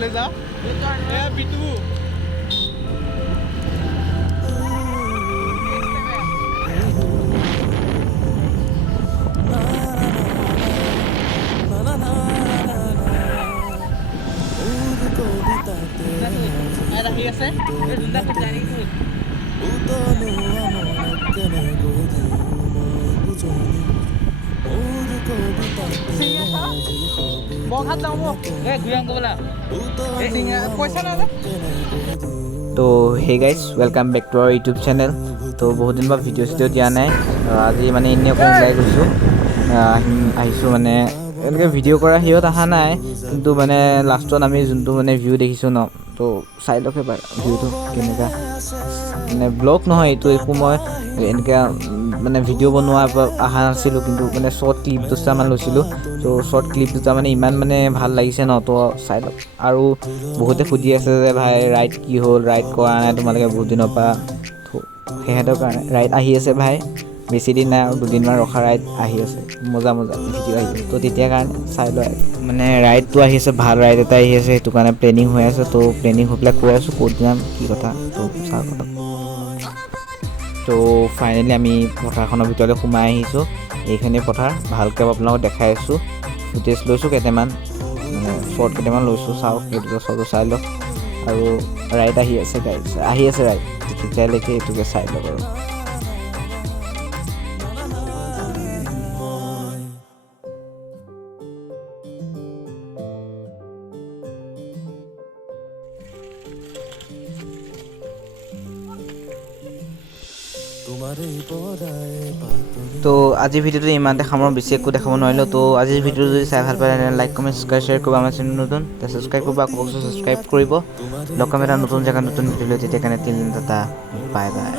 চাবলৈ যাওঁ বিটু আহি আছে তো hey guys welcome back to our YouTube channel. তো বহুত দিন পৰা ভিডিঅ' চিডিঅ' দিয়া নাই। আজি মানে এনেই অকণ ওলাই গৈছোঁ, আহিছোঁ মানে এনেকৈ ভিডিঅ' কৰা সিহঁত অহা নাই, কিন্তু মানে লাষ্টত আমি যোনটো মানে ভিউ দেখিছোঁ ন, তো চাই লওক এবাৰ ভিউটো কেনেকুৱা। মানে ব্লগ নহয় এইটো, একো মই এনেকৈ মানে ভিডিঅ' বনোৱাৰ অহা নাছিলোঁ, কিন্তু মানে শ্বৰ্ট ক্লিপ দুটামান লৈছিলোঁ। তো শ্বৰ্ট ক্লিপ দুটা মানে ইমান মানে ভাল লাগিছে ন, তো চাই লওক। আৰু বহুতে সুধি আছে যে ভাই ৰাইড কি হ'ল, ৰাইড কৰা নাই তোমালোকে বহুত দিনৰ পৰা। সিহঁতৰ কাৰণে ৰাইড আহি আছে ভাই, বেছি দিন নাই আৰু, দুদিনমান ৰখা ৰাইড আহি আছে, মজা মজা ভিডিঅ' আহিব। তো তেতিয়াৰ কাৰণে চাই লয় মানে ৰাইডটো আহি আছে, ভাল ৰাইড এটা আহি আছে, সেইটো কাৰণে প্লেনিং হৈ আছে। তো প্লেনিং হৈ পেলাই কৈ আছোঁ ক'ত যাম কি কথা, তো চাওঁ কথা। তো ফাইনেলি আমি পথাৰখনৰ ভিতৰলৈ সোমাই আহিছোঁ। এইখিনি পথাৰ ভালকৈ আপোনালোকক দেখাই আছোঁ, ফুটেজ লৈছোঁ কেইটামান, মানে শ্বৰ্ট কেইটামান লৈছোঁ, চাওক সেইটোকে চবে চাই লওক। আৰু ৰাইড আহি আছে গাইজ, আহি আছে ৰাইড, তেতিয়ালৈকে এইটোকে চাই লওক আৰু। তো আজিৰ ভিডিঅ'টো ইমানতে সামৰো, বেছি একো দেখাব নোৱাৰিলোঁ। তো আজিৰ ভিডিঅ'টো যদি চাই ভাল পায় তেনে লাইক কমেণ্ট শ্বেয়াৰ কৰিব। আমাৰ চেনেল নতুন ছাবস্ক্ৰাইব কৰিব, আকৌ ছাবস্ক্ৰাইব কৰিব। লগ পাম এটা নতুন জেগাত নতুন ভিডিঅ' লৈ, তেতিয়া কাৰণে তিল টাটা বাই বাই।